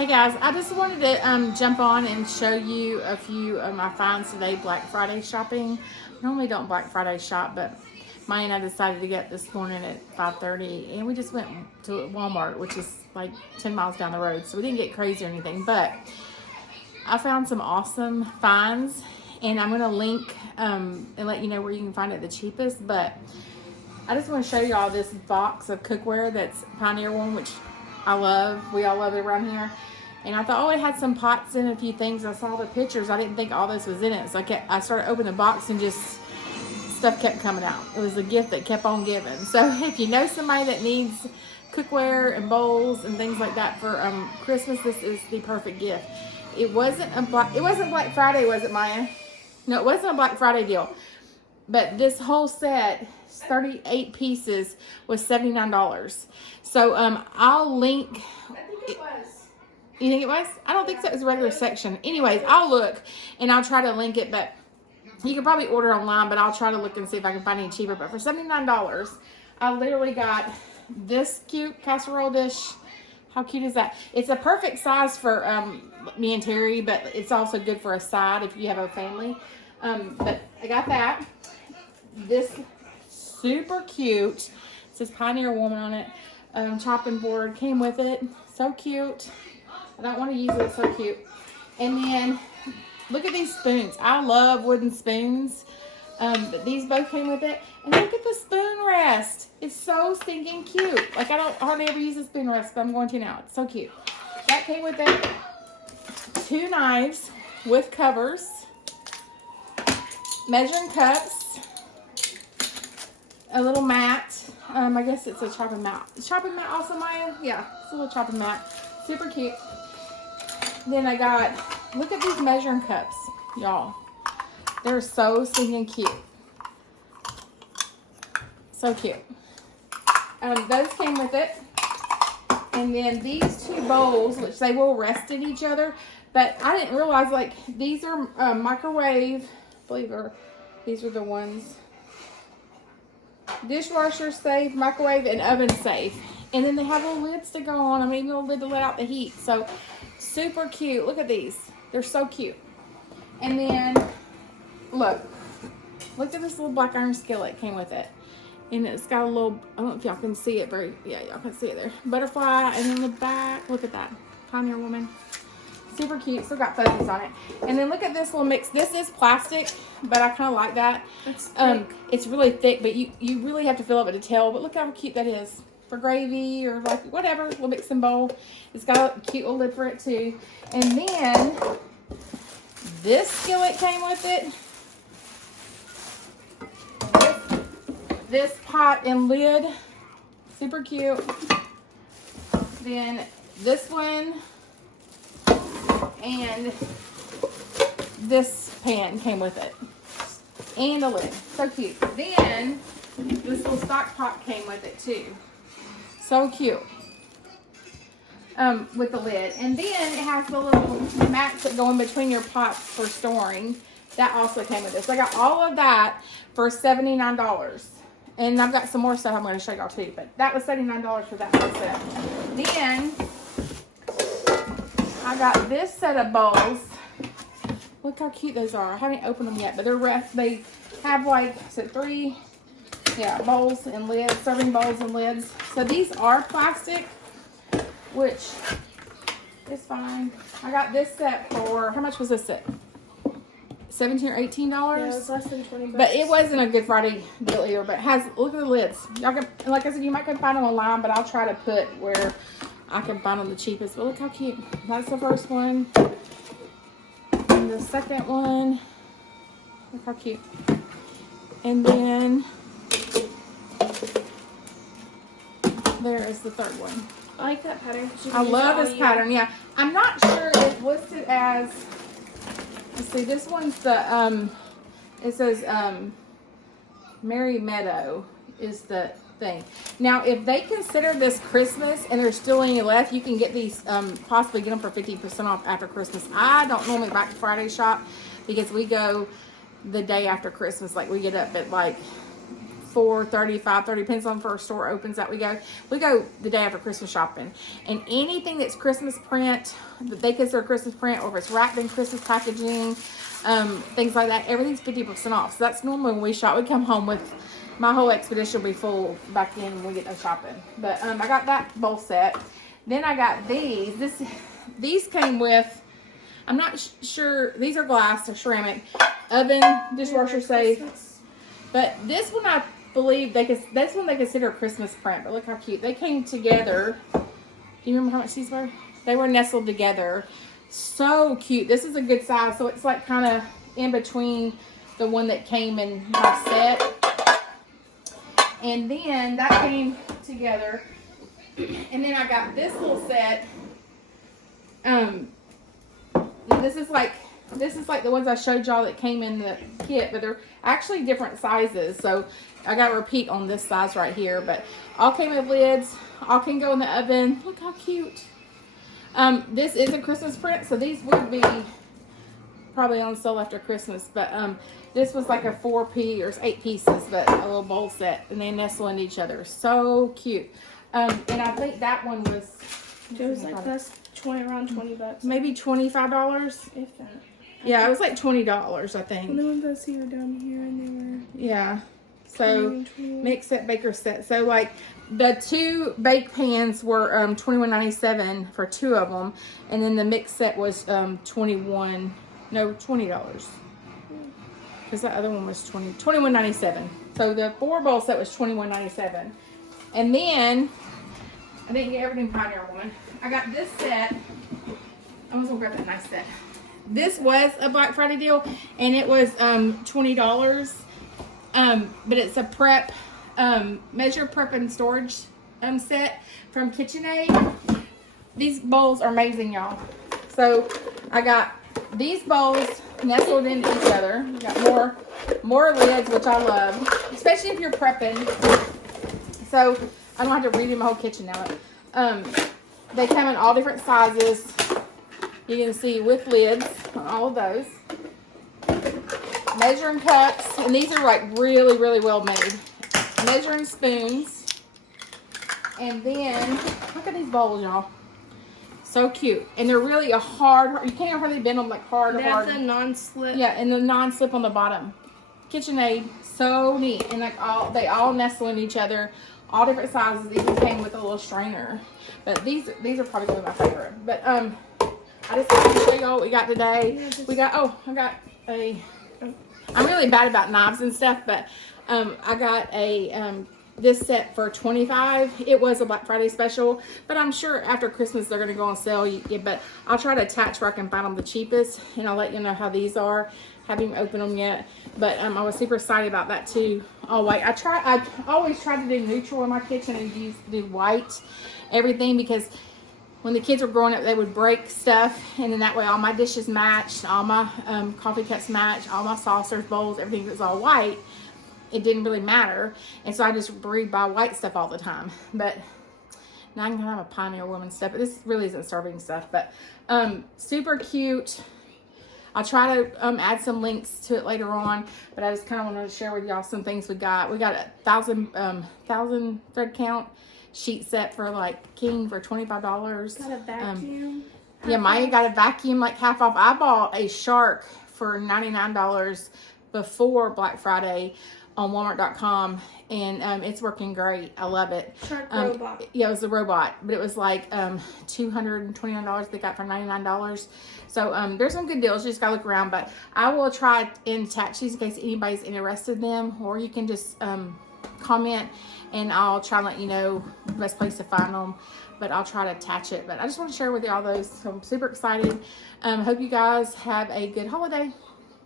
Hey guys, I just wanted to jump on and show you a few of my finds today, Black Friday shopping. Normally don't Black Friday shop, but Maya and I decided to get this morning at 5:30, and we just went to Walmart, which is like 10 miles down the road, so we didn't get crazy or anything, but I found some awesome finds, and I'm going to link and let you know where you can find it the cheapest, but I just want to show you all this box of cookware that's Pioneer one, which I love. We all love it around here. And I thought, oh, it had some pots and a few things. I saw the pictures. I didn't think all this was in it. So I started opening the box and just stuff kept coming out. It was a gift that kept on giving. So if you know somebody that needs cookware and bowls and things like that for Christmas, this is the perfect gift. It wasn't Black Friday, was it, Maya? No, it wasn't a Black Friday deal. But this whole set, 38 pieces, was $79. So I'll link. I think it was. You think it was? I don't think so. It was a regular section. Anyways, I'll look and I'll try to link it. But you can probably order online, but I'll try to look and see if I can find any cheaper. But for $79, I literally got this cute casserole dish. How cute is that? It's a perfect size for me and Terry, but it's also good for a side if you have a family. But I got that. This super cute, it says Pioneer Woman on it, chopping board came with it. So cute. I don't want to use it. It's so cute. And then look at these spoons. I love wooden spoons. But these both came with it. And look at the spoon rest. It's so stinking cute. Like, I don't hardly ever use a spoon rest, but I'm going to now. It's so cute. That came with it. 2 knives with covers. Measuring cups. A little mat. I guess it's a chopping mat. Is chopping mat also, Maya? Yeah, it's a little chopping mat. Super cute. Then I got, look at these measuring cups, y'all. They're so stinking cute. So cute. Those came with it. And then these 2 bowls, which they will rest in each other. But I didn't realize, like, these are microwave. I believe these are the ones. Dishwasher safe, microwave, and oven safe. And then they have little lids to go on. I mean, little lid to let out the heat. So, super cute. Look at these. They're so cute. And then, look at this little black iron skillet came with it. And it's got a little, I don't know if y'all can see it very, yeah, y'all can see it there. Butterfly, and in the back, look at that. Pioneer Woman. Super cute. Still got fuzzies on it. And then look at this little mix. This is plastic, but I kind of like that. It's really thick, but you really have to fill up with a tail. But look how cute that is. For gravy or like whatever, little mixing bowl. It's got a cute little lid for it too. And then this skillet came with it. This pot and lid, super cute. Then this one and this pan came with it. And a lid, so cute. Then this little stock pot came with it too. So cute. With the lid. And then it has the little mats that go in between your pots for storing. That also came with this. So I got all of that for $79. And I've got some more stuff I'm going to show y'all too. But that was $79 for that whole set. Then I got this set of bowls. Look how cute those are. I haven't opened them yet, but they have like, so 3... yeah, bowls and lids, serving bowls and lids. So these are plastic, which is fine. I got this set for, how much was this set? $17 or $18? Yeah, it was less than 20 bucks. But it wasn't a Good Friday deal either. But it has, look at the lids. Y'all can, like I said, you might can find them online, but I'll try to put where I can find them the cheapest. But look how cute. That's the first one. And the second one, look how cute. And then there is the third one. I like that pattern. I love this pattern. Yeah, I'm not sure it's listed as. Let's see. This one's the. It says Merry Meadow is the thing. Now, if they consider this Christmas and there's still any left, you can get these. Possibly get them for 50% off after Christmas. I don't normally Black Friday shop because we go the day after Christmas. Like we get up at like 4:30, 5:30, depends on if our store opens that we go. We go the day after Christmas shopping. And anything that's Christmas print, that they consider Christmas print, or if it's wrapped in Christmas packaging, things like that, everything's 50% off. So that's normally when we shop. We come home with, my whole expedition will be full back in when we get no shopping. But I got that bowl set. Then I got these. These came with, I'm not sure, these are glass, they're ceramic, oven, dishwasher safe. But this one, I believe that's one they consider Christmas print. But look how cute. They came together. Do you remember how much these were? They were nestled together. So cute. This is a good size. So it's like kind of in between the one that came in my set. And then that came together. And then I got this little set. This is like the ones I showed y'all that came in the kit, but they're actually different sizes. So I got to repeat on this size right here, but all came with lids. All can go in the oven. Look how cute. This is a Christmas print, so these would be probably on sale after Christmas, but this was like a 4P or 8 pieces, but a little bowl set, and they nestle into each other. So cute. And I think that one was, it was like that's around $20. maybe $25. If that. Yeah, it was like $20, I think. And the ones I see were down here, and they were. Yeah. So 20. mix set, baker set. So like the 2 bake pans were $21.97 for 2 of them, and then the mix set was $20. Because the other one was $21.97. So the 4 bowl set was $21.97. And then I didn't get everything Pioneer Woman. I got this set. I was gonna grab that nice set. This was a Black Friday deal, and it was $20. But it's a prep, measure, prep, and storage set from KitchenAid. These bowls are amazing, y'all. So I got these bowls nestled into each other. You got more lids, which I love, especially if you're prepping. So I don't have to redo my whole kitchen now. They come in all different sizes. You can see with lids on all of those. Measuring cups, and these are like really, really well made. Measuring spoons. And then, look at these bowls, y'all. So cute. And they're really a hard, you can't hardly bend them like hard. They have the non-slip. Yeah, and the non-slip on the bottom. KitchenAid, so neat. And like they all nestle in each other. All different sizes. Even came with a little strainer. But these are probably going to be my favorite. But I just wanted to show y'all what we got today. I got I'm really bad about knives and stuff, but I got this set for $25. It was a Black Friday special, but I'm sure after Christmas they're going to go on sale. But I'll try to attach where I can find them the cheapest, and I'll let you know how these are. Haven't even opened them yet, but I was super excited about that too. Oh wait, I always try to do neutral in my kitchen and do white everything, because when the kids were growing up, they would break stuff, and then that way all my dishes matched, all my coffee cups matched, all my saucers, bowls, everything was all white. It didn't really matter, and so I just buy white stuff all the time. But now I can have a Pioneer Woman stuff, but this really isn't serving stuff. But super cute. I'll try to add some links to it later on, but I just kind of wanted to share with y'all some things we got. We got a 1,000 thread count sheet set for like King for $25. Got a vacuum. Yeah, Maya got a vacuum like half off. I bought a Shark for $99 before Black Friday on Walmart.com, and it's working great. I love it. Shark robot. Yeah, it was a robot, but it was like $229 they got for $99. So there's some good deals. You just gotta look around, but I will try and attach these in case anybody's interested in them, or you can just comment and I'll try and let you know the best place to find them. But I'll try to attach it. But I just want to share with you all those. So I'm super excited. Hope you guys have a good holiday.